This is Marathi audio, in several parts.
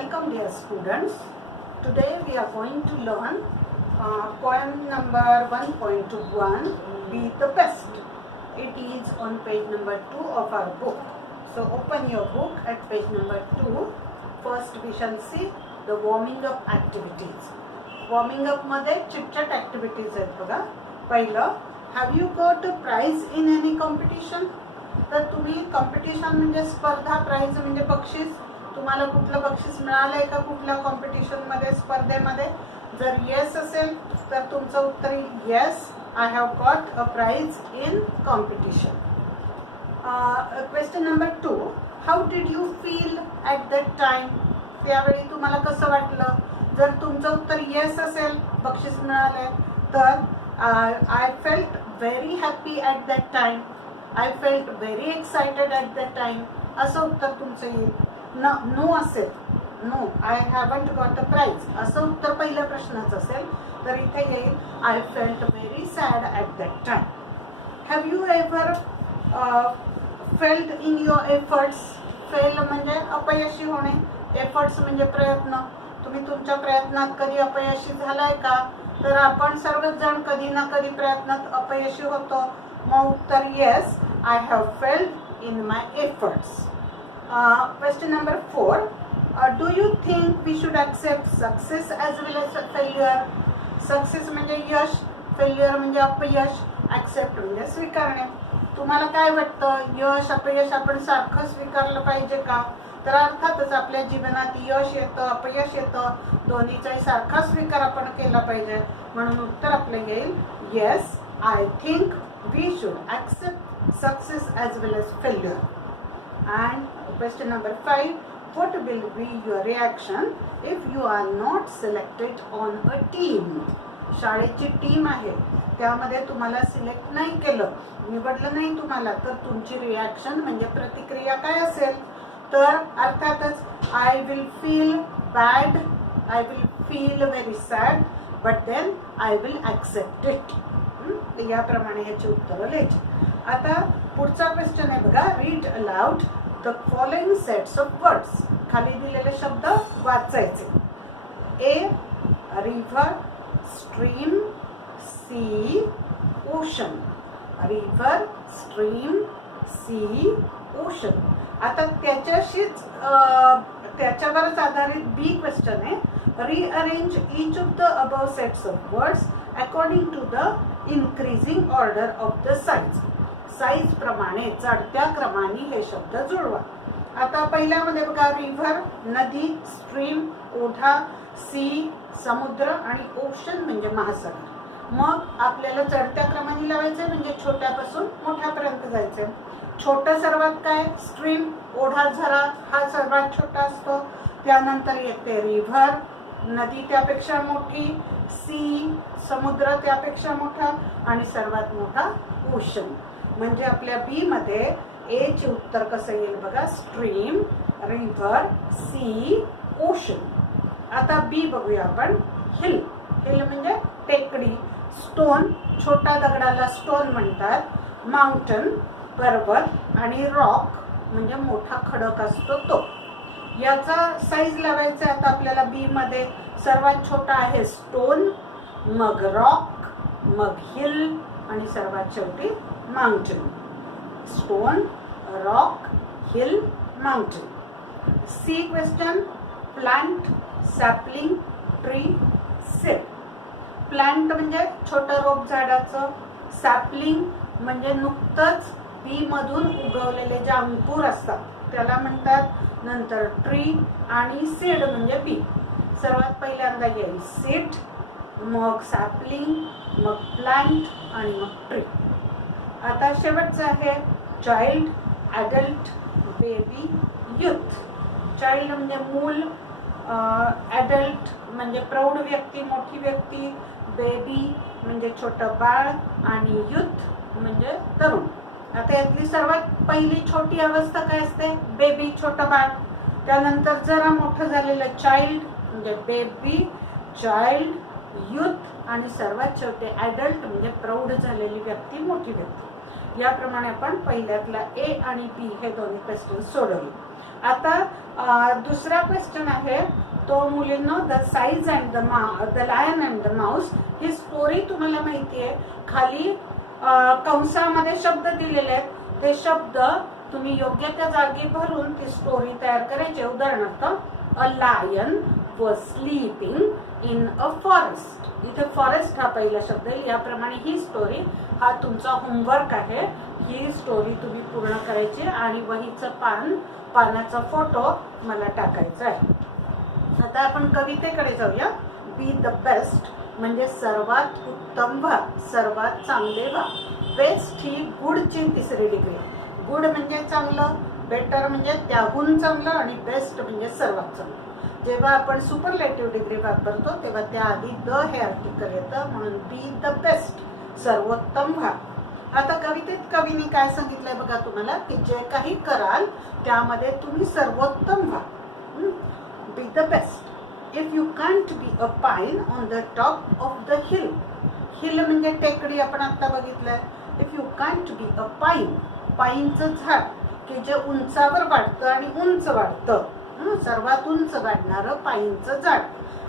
Welcome dear students. Today we are going to learn poem number 1.1, Be the Best. It is on page number 2 of our book. So open your book at page number 2. First we shall see the warming up activities. Warming up मध्ये chit-chat activities आहेत बघा. पहिलं, have you got a prize in any competition? तर तुम्ही कॉम्पिटिशन म्हणजे स्पर्धा, प्राइज म्हणजे बक्षीस. तुम्हाला कुठलं बक्षीस मिळालंय का कुठल्या कॉम्पिटिशन मध्ये, स्पर्धेमध्ये? जर येस असेल तर तुमचं उत्तर yes, I have got a prize in competition. Question number 2, how did you feel at that time? त्यावेळी तुम्हाला कसं वाटलं? जर तुमचं उत्तर येस असेल, बक्षीस मिळालंय, तर I felt very happy at that time, I felt very excited at that time, असं उत्तर तुमचं येईल. नो असेल, no I haven't got a prize, असं उत्तर पहिल्या प्रश्नाचं असेल, तर इथे येईल I felt very sad at that time. Have you ever felt in your efforts? Fail म्हणजे अपयशी होणे, एफर्ट्स म्हणजे प्रयत्न. तुम्ही तुमच्या प्रयत्नात कधी अपयशी झालाय का? तर आपण सर्वच जण कधी ना कधी प्रयत्नात अपयशी होतो. मग उत्तर yes, I have felt in my efforts. Question number 4, do you think we should accept success as well as failure? Success म्हणजे यश, फेल्युअर म्हणजे अपयश, accept म्हणजे स्वीकारणे. तुम्हाला काय वाटतं, यश अपयश आपण सारखं स्वीकारलं पाहिजे का? तर अर्थातच आपल्या जीवनात यश येतं, अपयश येतं, दोन्हीचाही सारखा स्वीकार आपण केला पाहिजे. म्हणून उत्तर आपलं येईल yes, I think we should accept success as well as failure. And question number 5, what will be your reaction if you are not selected on a team? शाळेची टीम आहे, त्यामध्ये तुम्हाला सिलेक्ट नाही केलं, निवडलं नाही तुम्हाला, तर तुमची रिॲक्शन म्हणजे प्रतिक्रिया काय असेल? तर अर्थातच I will feel bad, I will feel very sad, but then I will accept it. याप्रमाणे ह्याची उत्तरं लिहायची. आता पुढचा क्वेश्चन आहे बघा, read aloud the following sets of words. खाली दिलेले शब्द वाचायचे. A river, stream, sea, ocean. River, stream, sea, ocean. आता त्याच्याशीच त्याच्यावरच आधारित बी क्वेश्चन आहे, rearrange each of the above sets of words according to the increasing order of the size. Size प्रमाणे चढत्या क्रमाने हे शब्द जुळवा. आता पहिल्यामध्ये बघा, रिव्हर नदी, स्ट्रीम ओढा, सी समुद्र आणि ओशन म्हणजे महासागर. मग आपल्याला चढत्या क्रमाने लावायचे म्हणजे छोट्यापासून मोठ्यापर्यंत जायचे. छोटं सर्वात काय? स्ट्रीम, ओढा झरा हा सर्वात छोटा असतो. त्यानंतर येते रिव्हर, नदी त्यापेक्षा मोठी, सी समुद्र त्यापेक्षा मोठा आणि सर्वात मोठा ओशन. म्हणजे आपल्या बी मध्ये ए चे उत्तर कसं येईल बघा, स्ट्रीम, रिव्हर, सी, ओशन. आता बी बघूया आपण, हिल. हिल म्हणजे टेकडी, स्टोन छोटा दगडाला स्टोन म्हणतात, माउंटन पर्वत आणि रॉक म्हणजे मोठा खडक असतो तो. याचा साईज लावायचा आता आपल्याला बी मध्ये. सर्वात छोटा आहे स्टोन, मग रॉक, मग हिल आणि सर्वात शेवटी mountain. Stone, rock, hill, mountain. C question, plant, sapling, tree, seed. Plant म्हणजे छोटं रोप झाडाचं, सॅपलिंग म्हणजे नुकतंच बी मधून उगवलेले जे अंकुर असतात त्याला म्हणतात. नंतर ट्री आणि सीड म्हणजे बी. सर्वात पहिल्यांदा येईल सीड, मग सॅपलिंग, मग प्लांट आणि मग ट्री. आता शेवटचं आहे child, adult, baby, youth. Child म्हणजे मूल, ॲडल्ट म्हणजे प्रौढ व्यक्ती, मोठी व्यक्ती, बेबी म्हणजे छोटं बाळ आणि युथ म्हणजे तरुण. आता यातली सर्वात पहिली छोटी अवस्था काय असते? बेबी, छोटं बाळ. त्यानंतर जरा मोठं झालेलं चाइल्ड म्हणजे बेबी, चाइल्ड, युथ आणि सर्वात शेवटी ॲडल्ट म्हणजे प्रौढ झालेली व्यक्ती, मोठी व्यक्ती. याप्रमाणे आपण पहिल्यातला ए आणि बी हे दोन्ही क्वेश्चन सोडवले. आता दुसरा क्वेश्चन आहे तो मुलींनो, the size and the lion and the mouse ही स्टोरी तुम्हाला माहिती आहे. खाली कंसामध्ये शब्द दिलेले आहेत, ते शब्द तुम्ही योग्य त्या जागी भरून ती स्टोरी तयार करायची. उदाहरणार्थ, a lion was sleeping in a forest. इथे फॉरेस्ट हा पहिला शब्द आहे. याप्रमाणे ही स्टोरी, हा तुमचा होमवर्क आहे. ही स्टोरी तुम्ही पूर्ण करायची आणि वहीचं पानाचा फोटो मला टाकायचा आहे. आता आपण कवितेकडे जाऊया. बी द बेस्ट म्हणजे सर्वात उत्तम व्हा, सर्वात चांगले व्हा. बेस्ट ही गुडची तिसरी डिग्री. गुड म्हणजे चांगलं, बेटर म्हणजे त्याहून चांगलं आणि बेस्ट म्हणजे सर्वात चांगलं. जेव्हा आपण सुपरलेटिव्ह डिग्री वापरतो तेव्हा त्याआधी द हे आर्टिकल येतं, म्हणून बी द बेस्ट, सर्वोत्तम व्हा. आता कवितेत कवीने काय सांगितलंय बघा तुम्हाला, की जे काही कराल त्यामध्ये तुम्ही सर्वोत्तम व्हा. Be the best. If you can't be a pine on the top of the hill. Hill म्हणजे टेकडी, आपण आता बघितलंय. If you can't be a pine, पाईनचं झाड की जे उंचावर वाढतं आणि उंच वाढतं, सर्वात उंच वाढणारं पाईनचं झाड.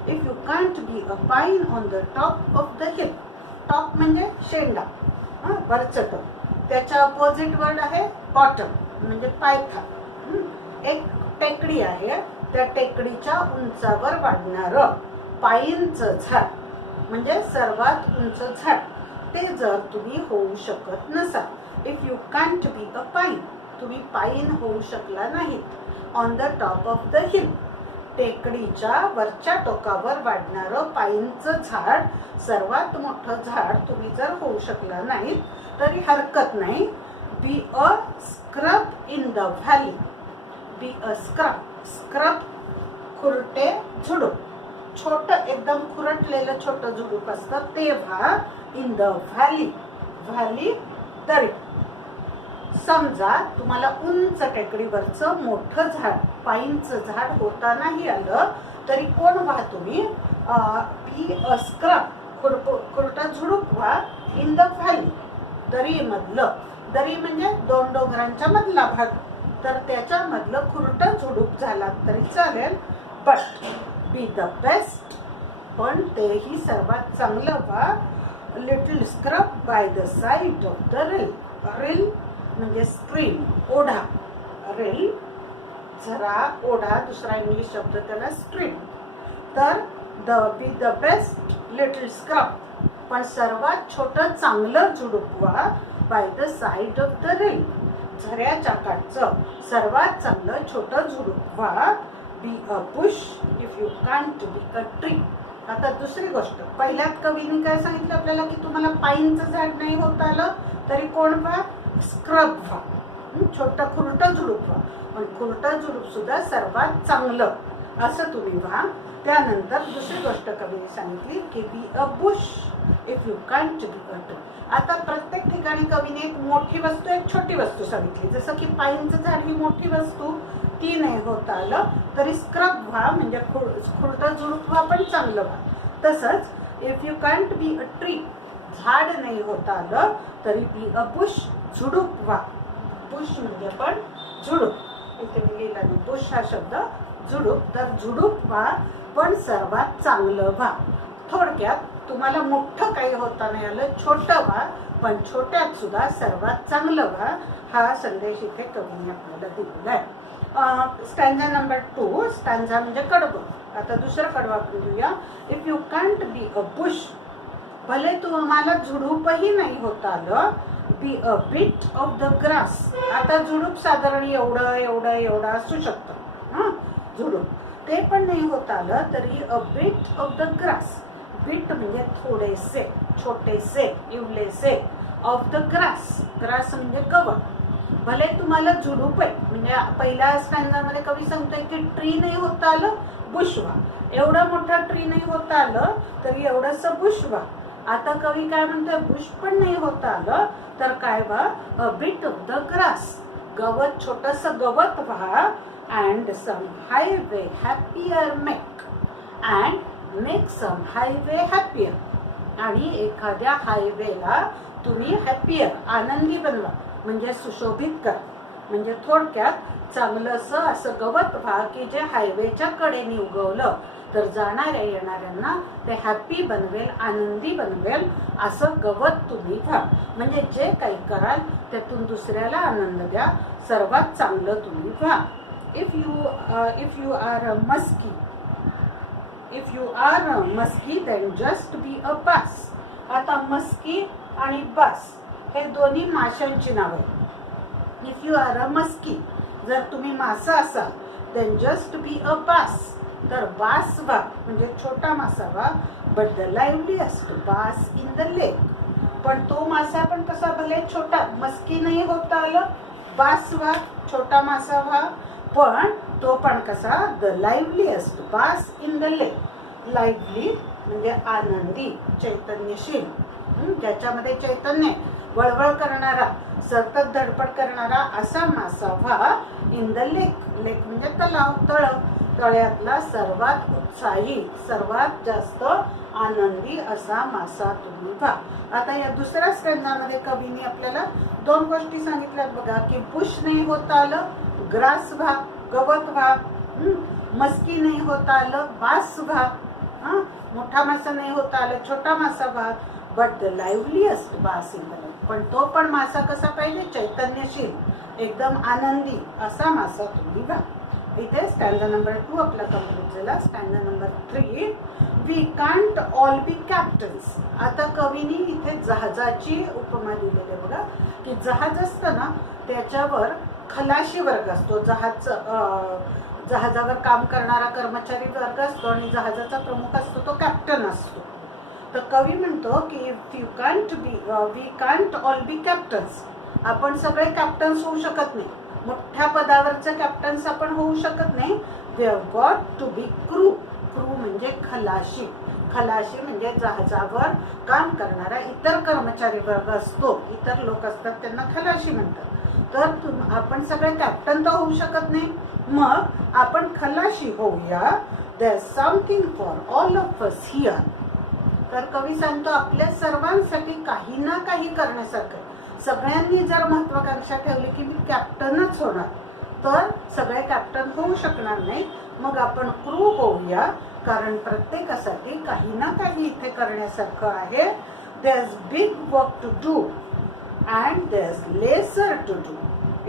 If you can't be a pine on the top of the hill. Top म्हणजे शेंडा, वरचं टोक. त्याच्या अपोजिट वर्ड आहे बॉटम म्हणजे पायथा. एक टेकडी आहे, त्या टेकडीच्या उंचावर वाढणारं पाईनचं झाड म्हणजे सर्वात उंच झाड, ते जर तुम्ही होऊ शकत नसाल. If you can't be a पाईन, तुम्ही पाईन होऊ शकला नाहीत. On the top of the hill, टेकडीच्या वरच्या टोकावर वाढणारं पाईनचं झाड, सर्वात मोठं झाड तुम्ही जर होऊ शकला नाहीत तरी हरकत नाही. Be a scrub in the valley. Be a scrub. Scrub खुरटे झुडूप, छोटं एकदम खुरटलेलं छोटं झुडूप असतं ते व्हा. In the valley. व्हॅली दरी. समजा तुम्हाला उंच टेकडीवरचं मोठं झाड, पाईनचं झाड होता नाही आलं तरी कोण व्हा तुम्ही, बी अ स्क्रब, खुरटा झुडूप व्हा. इन द व्हॅली, दरीमधलं. दरी म्हणजे दोन डोंगरांच्या मधला भाग, तर त्याच्यामधलं खुरटं झुडूप झाला तरी चालेल. बट बी द बेस्ट, पण तेही सर्वात चांगलं व्हा. Little scrub by the side of the rill. Rill म्हणजे स्ट्रीम, ओढा. रिल झरा, ओढा, दुसरा इंग्लिश शब्द त्याला स्ट्रीम. तर be the best little scrub, पण सर्वात छोटं चांगलं झुडूप व्हा. By the side of the rill, झऱ्याच्या काठचं सर्वात चांगलं छोटं झुडूप व्हा. Be a bush if you can't be a tree. आता दुसरी गोष्ट, पहिल्यात कवीने काय सांगितलं आपल्याला, की तुम्हाला पाईनचं झाड नाही होत आलं तरी कोण व्हा, स्क्रब व्हा. छोटं खुरटं झुडूप व्हा, पण खुरटं झुडूप सुद्धा सर्वात चांगलं असं तुम्ही व्हा. त्यानंतर दुसरी गोष्ट कवीने सांगितली की बी a bush if you can't be a tree. आता प्रत्येक ठिकाणी कवीने एक मोठी वस्तू एक छोटी वस्तू सांगितली. जसं की पाईनचं झाड ही मोठी वस्तू, ती नाही होत आलं तरी स्क्रब व्हा म्हणजे खुरटं झुडूप व्हा पण चांगलं व्हा. तसंच if you can't be a tree, झाड नाही होत आलं तरी बी अ बुश, झुडूप व्हा. बुश म्हणजे पण झुडूप. इथे मी लिहिला नाही बुश हा शब्द, झुडूप. तर झुडूप व्हा पण सर्वात चांगलं व्हा. थोडक्यात तुम्हाला मोठं काही होता नाही आलं, छोटं व्हा पण छोट्यात सुद्धा सर्वात चांगलं व्हा. हा संदेश इथे कवीने आपल्याला दिलेला आहे. Stanza number 2. स्टँजा म्हणजे कडवं. आता दुसरं कडवं आपण घेऊया. If you can't be a Bush, भले तुम्हाला झुडूपही नाही होत आलं. Be a bit of the grass. आता झुडूप साधारण एवढं एवढं एवढं असू शकतं, झुडूप, ते पण नाही होत आलं तरी a bit of the grass. Bit म्हणजे थोडेसे, छोटेसे, इवलेसे. Of the grass. ग्रास म्हणजे गवत. भले तुम्हाला झुडूप आहे, म्हणजे पहिल्या स्टँजामध्ये कवी सांगतोय की ट्री नाही होत आलं, बुश व्हा. एवढं मोठं ट्री नाही होत आलं तरी एवढंसं बुश व्हा. आता कवी काय म्हणतोय, बुश पण नाही होत आलं तर काय व्हा, a bit of the grass. गवत, छोटंसं गवत व्हा. And some highway happier make. And make some highway happier. आणि एखाद्या हायवेला तुम्ही हॅपियर, आनंदी बनवा म्हणजे सुशोभित करा. म्हणजे थोडक्यात चांगलंसं असं गवत व्हा की जे हायवेच्या कडेने उगवलं तर जाणाऱ्या येणाऱ्यांना ते हॅपी बनवेल, आनंदी बनवेल असं गवत तुम्ही व्हा. म्हणजे जे काही कराल त्यातून दुसऱ्याला आनंद द्या, सर्वात चांगलं तुम्ही व्हा. If you are a muskie then just be a bass. आता मस्की आणि बास हे दोन्ही माशांची नाव आहेत. If you are a muskie, जर तुम्ही मासा असाल, then just be a bass, तर बास व्हा म्हणजे छोटा मासा व्हा. But the liveliest bass in the lake, पण तो मासा पण कसा भले छोटा, मस्की नाही होता आलं, बास व्हा, छोटा मासा व्हा, पण तो पण कसा, the liveliest bass in the lake. Lively म्हणजे आनंदी, चैतन्यशील, ज्याच्यामध्ये चैतन्य, वळवळ करणारा, सतत धडपड करणारा असा मासा व्हा इन द लेक. लेक म्हणजे तलाव, तळ, तळ्यातला सर्वात उत्साही, सर्वात जास्त आनंदी असा मासा तुम्ही व्हा. आता या दुसऱ्या स्कंदामध्ये कवीने आपल्याला दोन गोष्टी सांगितल्यात बघा, की बुश नाही होता आलं, ग्रास व्हा, गवत व्हा, मस्की नाही होता आलं, बास व्हा, मोठा मासा नाही होता आलं, छोटा मासा व्हा, but the liveliest bass in the lake, पण तो पण मासा कसा पाहिजे, चैतन्यशील, एकदम आनंदी असा मासा तुम्ही व्हा. इथे स्टँडा नंबर 2 आपला कंप्लीट झाला. Stanza number 3, we can't all be captains. आता कवीनी इथे जहाजाची उपमा दिलेली आहे बघा, की जहाज असतं ना त्याच्यावर खलाशी वर्ग असतो, जहाजावर काम करणारा कर्मचारी वर्ग असतो आणि जहाजाचा प्रमुख असतो तो कॅप्टन असतो. तर कवी म्हणतो की we can't all be captains, आपण सगळे कॅप्टन्स होऊ शकत नाही, मोठ्या पदावरचे कॅप्टन्स आपण होऊ शकत नाही. We have got to be crew. Crew म्हणजे खलाशी, खलाशी म्हणजे जहाजावर काम करणारा इतर कर्मचारी वर्ग असतो, इतर लोक असतात त्यांना खलाशी म्हणतात. तर आपण सगळे कॅप्टन तर होऊ शकत नाही, मग आपण खलाशी होऊया. There is something for all of us here. तर कवी सांगतो आपल्या सर्वांसाठी काही ना काही करण्यासारखं. सगळ्यांनी जर महत्वाकांक्षा ठेवली की मी कॅप्टनच होणार, तर सगळे कॅप्टन होऊ शकणार नाही. मग आपण क्रू होऊया, कारण प्रत्येकासाठी काही ना काही इथे करण्यासारखं आहे. There is big work to do and there is lesser to do.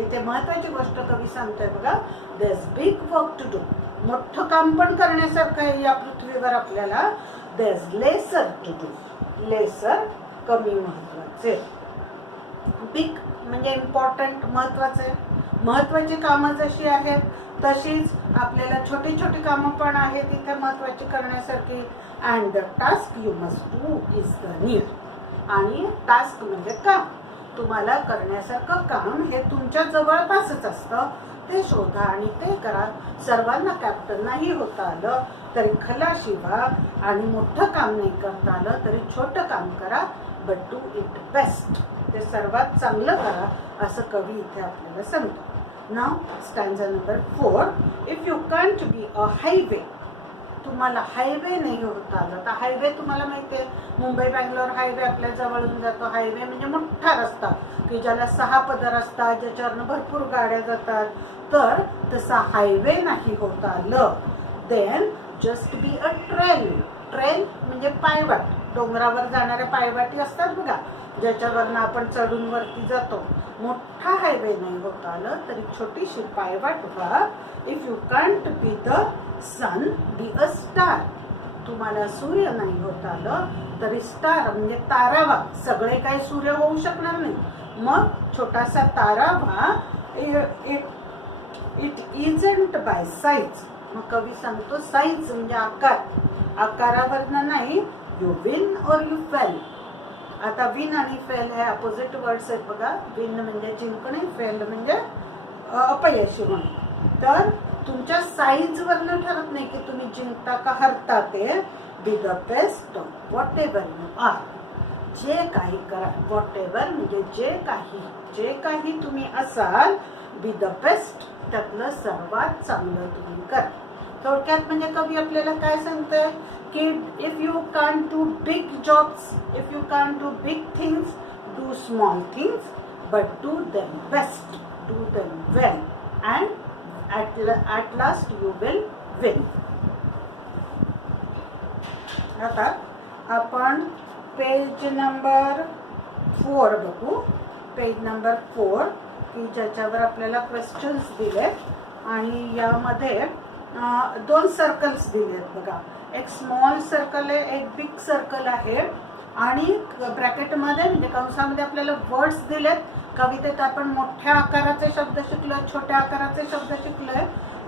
इथे महत्वाची गोष्ट कवी सांगतोय बघा, there is big work to do, मोठं काम पण करण्यासारखं आहे या पृथ्वीवर आपल्याला. There is lesser to do, lesser कमी महत्वाचे, बिग म्हणजे इम्पॉर्टंट, महत्वाचे. महत्वाची कामं जशी आहेत तशीच आपल्याला छोटी छोटी कामं पण आहेत इथे महत्वाची करण्यासारखी. And the task you must do is the near. आणि टास्क म्हणजे काम, तुम्हाला करण्यासारखं काम हे तुमच्या जवळपासच असतं, ते शोधा आणि ते करा. सर्वांना कॅप्टन नाही होता आलं तरी खलाशी व्हा, आणि मोठं काम नाही करता आलं तरी छोटं काम करा, बट डू इट बेस्ट, ते सर्वात चांगलं करा असं कवी इथे आपल्याला सांगतो. नाव stanza number 4, if you can't be a highway. तुम्हाला हायवे नाही होता आलं तर हायवे तुम्हाला माहिती आहे, मुंबई बँगलोर हायवे आपल्या जवळून जातो. हायवे म्हणजे मोठा रस्ता की ज्याला 6 पदर असतात, ज्याच्यावरनं भरपूर गाड्या जातात. तर तसा हायवे नाही होता आलं, then just be a trail. Trail म्हणजे पायवाट, डोंगरावर जाणाऱ्या पायवाटी असतात बघा, ज्याच्यावरनं आपण चढून वरती जातो. मोठा हायवे नाही होता आलं तरी छोटीशी पायवाट व्हा. If you can't be the sun, be a star. तुम्हाला सूर्य नाही होता आलं तरी स्टार म्हणजे तारा व्हा. सगळे काही सूर्य होऊ शकणार नाही, मग छोटासा तारा व्हा. It isn't by size. मग कवी सांगतो साईज म्हणजे आकार, आकारावरनं नाही. You win or you fail. आता विन आणि फेल हे अपोजिट वर्ड्स आहेत बघा. विन म्हणजे जिंकणे, फेल म्हणजे अपयशी होणे. तर तुमच्या साईजवरनं ठरत नाही की तुम्ही जिंकता का हरता. ते be the best whatever you are. जे काही करा, व्हॉट एव्हर म्हणजे जे काही तुम्ही असाल, बी द बेस्ट, त्यातलं सर्वात चांगलं तुम्ही करा. थोडक्यात म्हणजे कवी आपल्याला काय सांगतोय की if you can't do big jobs, if you can't do big things, do small things, but do them best, do them well and at last you will win. आता आपण पेज नंबर 4 बघू. पेज नंबर 4 की ज्याच्यावर आपल्याला क्वेश्चन्स दिले आणि यामध्ये 2 सर्कल्स दिले आहेत बघा. एक स्मॉल सर्कल आहे, एक बिग सर्कल आहे आणि ब्रॅकेटमध्ये म्हणजे कंसामध्ये आपल्याला वर्ड्स दिलेत. कवितेत आपण मोठ्या आकाराचे शब्द शिकलो, छोट्या आकाराचे शब्द शिकलोय.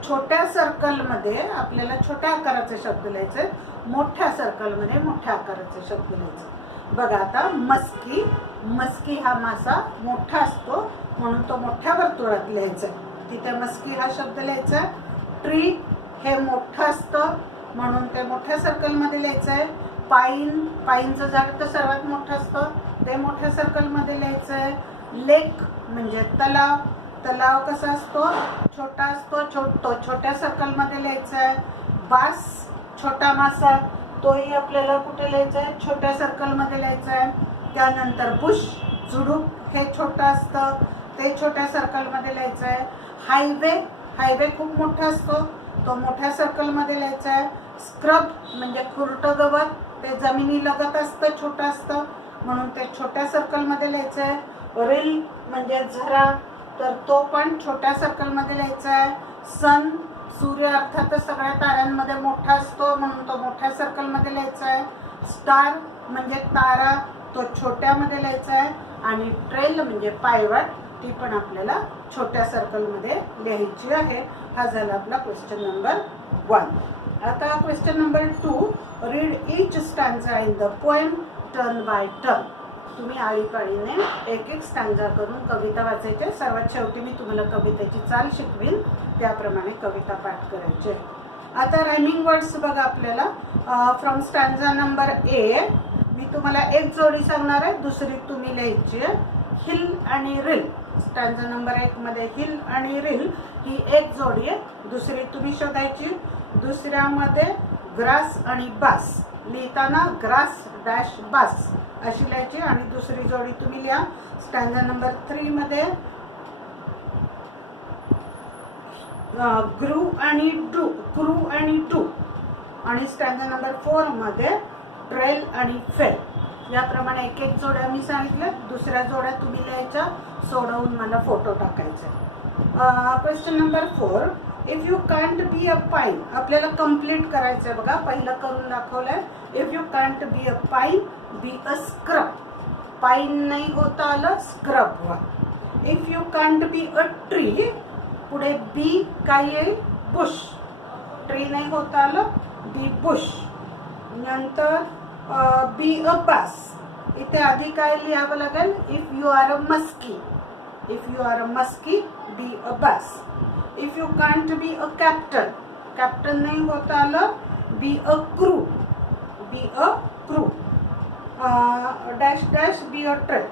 छोट्या सर्कलमध्ये आपल्याला छोट्या आकाराचे शब्द लिहायचे, मोठ्या सर्कलमध्ये मोठ्या आकाराचे शब्द लिहायचे. बघा आता मस्की. मस्की हा मासा मोठा असतो म्हणून तो मोठ्या वर्तुळात लिहायचा. तिथे मस्की हा शब्द लिहायचा. ट्री हे मोठं असतं म्हणून ते मोठ्या सर्कलमध्ये लिहायचं आहे. पाईन, पाईनचं झाड तर सर्वात मोठं असतं, ते मोठ्या सर्कलमध्ये लिहायचं आहे. लेक म्हणजे तलाव, तलाव कसा असतो, छोटा असतो, छोट्या सर्कलमध्ये लिहायचा आहे. बास छोटा मासा, तोही आपल्याला कुठे लिहायचा आहे, छोट्या सर्कलमध्ये लिहायचा आहे. त्यानंतर बुश, झुडूप हे छोटं असतं, ते छोट्या सर्कलमध्ये लिहायचं आहे. हायवे, हायवे खूप मोठा असतो, तो मोठ्या सर्कलमध्ये लिहायचा आहे. स्क्रब म्हणजे खुरटं गवत, ते जमिनीलगत असतं, छोटं असतं म्हणून ते छोट्या सर्कलमध्ये लिहायचं आहे. रिल म्हणजे झरा, तर तो पण छोट्या सर्कलमध्ये लिहायचा आहे. सन, सूर्य अर्थातच सगळ्या ताऱ्यांमध्ये मोठा असतो म्हणून तो मोठ्या सर्कलमध्ये लिहायचा आहे. स्टार म्हणजे तारा, तो छोट्यामध्ये लिहायचा आहे. आणि ट्रेल म्हणजे पायवाट, ती पण आपल्याला छोट्या सर्कलमध्ये लिहायची आहे. हा झाला आपला क्वेश्चन नंबर 1. आता question number 2. Read each stanza in the poem turn by turn. तुम्ही आळीपाळीने एक एक स्टॅन्झा करून कविता वाचायचे. सर्वात शेवटी मी तुम्हाला कवितेची चाल शिकवीन, त्याप्रमाणे कविता पाठ करायचे. आता रायमिंग वर्ड्स बघा आपल्याला. फ्रॉम स्टॅन्झा नंबर ए मी तुम्हाला एक जोडी सांगणार आहे, दुसरी तुम्ही लिहायची आहे. हिल आणि रिल. स्टॅन्झा नंबर 1 मध्ये हिल आणि रिल ही एक जोडी आहे, दुसरी तुम्ही शोधायची. दुसऱ्यामध्ये ग्रास आणि बास, लिहिताना ग्रास डॅश बास अशी लिहायची आणि दुसरी जोडी तुम्ही लिहा. स्टॅन्झा नंबर 3 मध्ये ग्रू आणि डू आणि स्टॅन्झा नंबर 4 मध्ये ट्रेल आणि फेल. याप्रमाणे एक एक जोड्या मी सांगितल्या, दुसऱ्या जोड्या तुम्ही लिहायच्या, सोडवून मला फोटो टाकायचे. Question number 4. If you can't be a pine, आपल्याला कंप्लीट करायचं आहे बघा. पहिलं करून दाखवलंय. If you can't be a pine, be a scrub. Pine नाही होता आलं, स्क्रब व्हा. If you can't be a tree, पुढे बी काय येईल, बुश. ट्री नाही होता आलं, बी बुश. नंतर बी अ बास, इथे आधी काय लिहावं लागेल, if you are a muskie. If you are a muskie, be a bass. If you can't be a captain, captain नाही होता आलं, be a crew. Be a crew. Dash dash be a train.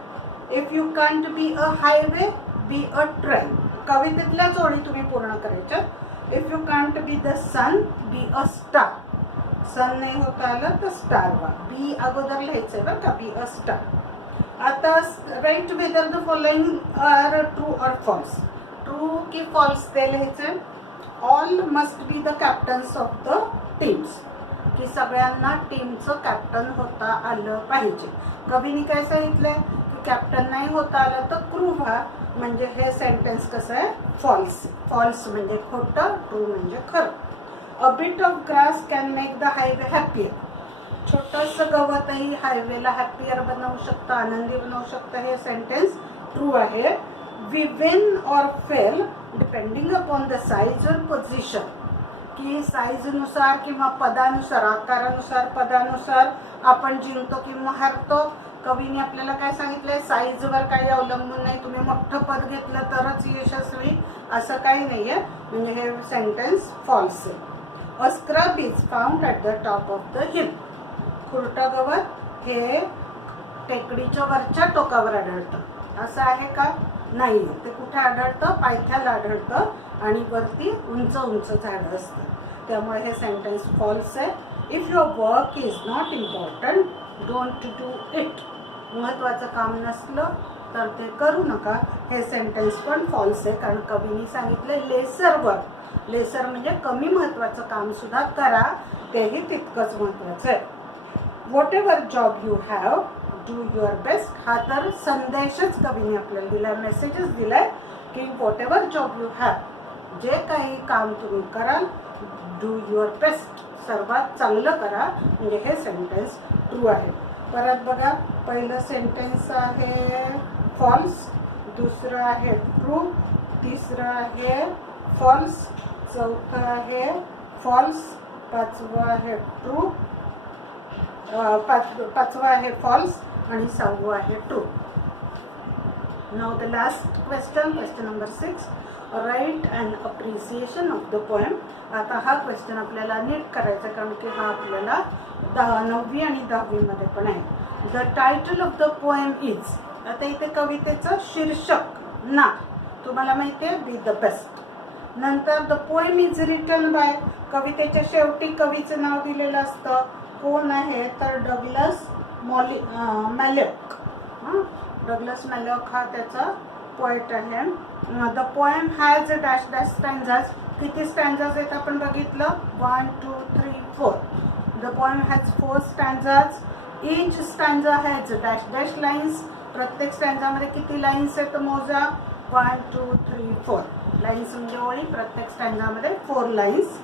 If you can't be a highway, be a train. कवितेतल्या जोडी तुम्ही पूर्ण करायच्या. If you can't be the sun, be a star. Sun नाही होता आलं तर स्टार व्हा. बी अगोदर लिहायचंय बरं का, बी अ स्टार. आता write whether the following are true or false. True की फॉल्स ते लिहायचंय. All must be the captains of the teams, की सगळ्यांना टीमचं कॅप्टन होता आलं पाहिजे. कवीने काय सांगितलंय की कॅप्टन नाही होता आलं तर क्रू व्हा, म्हणजे हे सेंटेन्स कसं आहे, फॉल्स. फॉल्स म्हणजे खोटं, ट्रू म्हणजे खरं. अ bit of grass can make the highway happier. छोटंसं गवतही हायवेला हॅपियर बनवू शकतं, आनंदी बनवू शकतं. हे सेंटेन्स ट्रू आहे. We win or fail depending upon the size or position, की साईजनुसार किंवा पदानुसार, आकारानुसार, पदानुसार आपण जिंकतो किंवा हारतो. कवीने आपल्याला काय सांगितलंय, साईजवर काही अवलंबून नाही. तुम्ही मोठं पद घेतलं तरच यशस्वी असं काही नाहीये, म्हणजे हे सेंटेन्स फॉल्स आहे. A scrub is found at the top of the hill. खुरटं गवत हे टेकडीच्या वरच्या टोकावर आढळतं, असं आहे का, नाही. ते कुठे आढळतं, पायथ्याला आढळतं आणि वरती उंच उंच झाडं असतं. त्यामुळे हे सेंटेन्स फॉल्स आहे. If your work is not important, don't do it. महत्त्वाचं काम नसलं तर ते करू नका. हे सेंटेन्स पण फॉल्स आहे, कारण कवीने सांगितले लेसर वर्क. लेसर म्हणजे कमी महत्त्वाचं काम सुद्धा करा, तेही तितकंच महत्त्वाचं आहे. What ever job you have, do your best. हा तर संदेशच कवीने आपल्याला दिलाय, मेसेजच दिलाय की what ever job you have, जे काही काम तुम्ही कराल, डू युअर बेस्ट, सर्वात चांगलं करा. म्हणजे हे सेंटेन्स ट्रू आहे. परत बघा, पहिलं सेंटेन्स आहे फॉल्स, दुसरं आहे ट्रू, तिसरं आहे फॉल्स, चौथं आहे फॉल्स, पाचवं आहे ट्रू, पाचवं आहे फॉल्स आणि सहावं आहे true. Now the last question number 6. Write and appreciation of the poem. आता हा क्वेश्चन आपल्याला नीट करायचा, कारण की हा आपल्याला 9वी आणि 10वी मध्ये पण आहे. The title of the poem is. आता इथे कवितेचं शीर्षक ना तुम्हाला माहिती आहे, बी द बेस्ट. नंतर the poem is written by. कवितेच्या शेवटी कवीचं नाव दिलेलं असतं. कोण आहे तर डगलस मॅलॉक. डगलस मॅलॉक हा त्याचा पोएट आहे. The poem has a dash dash stanzas. किती स्टँजाज आहेत आपण बघितलं, 1 2 3 4. The poem has 4 stanzas. Each stanza has dash dash lines. प्रत्येक स्टँजामध्ये किती लाईन्स आहेत मोजा, 1 2 3 4. लाईन्स म्हणजे ओळी, प्रत्येक स्टँजामध्ये 4 lines.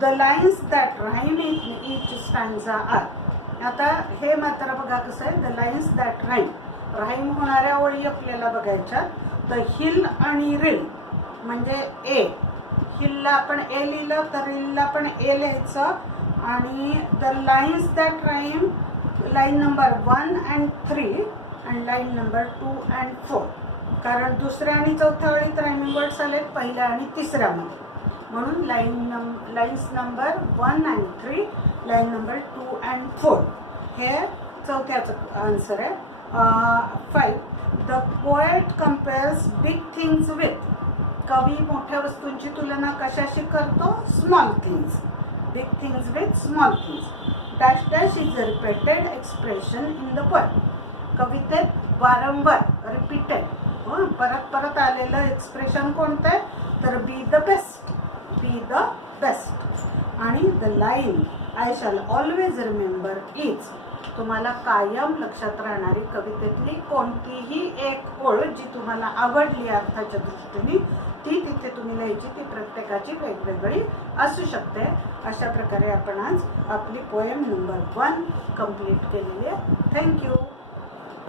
The lines that rhyme in each stanza are. आता हे मात्र बघा कसं आहे, द लाईन्स दॅट राईम होणाऱ्या ओळी आपल्याला बघायच्या. द हिल आणि रिल म्हणजे ए. हिलला आपण ए लिहिलं तर रिलला पण ए लिहायचं. आणि the lines that rhyme, line number 1 and 3 आणि लाईन नंबर 2 and 4. कारण दुसऱ्या आणि चौथ्या ओळीत रायमिंग वर्ड्स आलेत, पहिल्या आणि तिसऱ्यामध्ये, म्हणून lines number 1 and 3, line number 2 and 4 हे चौथ्याचं आन्सर आहे. 5. The poet compares big things with. कवी मोठ्या वस्तूंची तुलना कशाशी करतो, small things. Big things with small things. Dash dash is a repeated expression in the poem. कवितेत वारंवार रिपीटेड परत परत आलेलं एक्सप्रेशन कोणतं आहे तर be the best. Be the best. आणि the line I shall always remember is. तुम्हाला कायम लक्षात राहणारी कवितेतली कोणतीही एक ओळ जी तुम्हाला आवडली अर्थाच्या दृष्टीने, ती तिथे तुम्ही लिहायची. ती प्रत्येकाची वेगवेगळी असू शकते. अशा प्रकारे आपण आज आपली पोएम नंबर 1 कंप्लीट केलेली आहे. थँक्यू.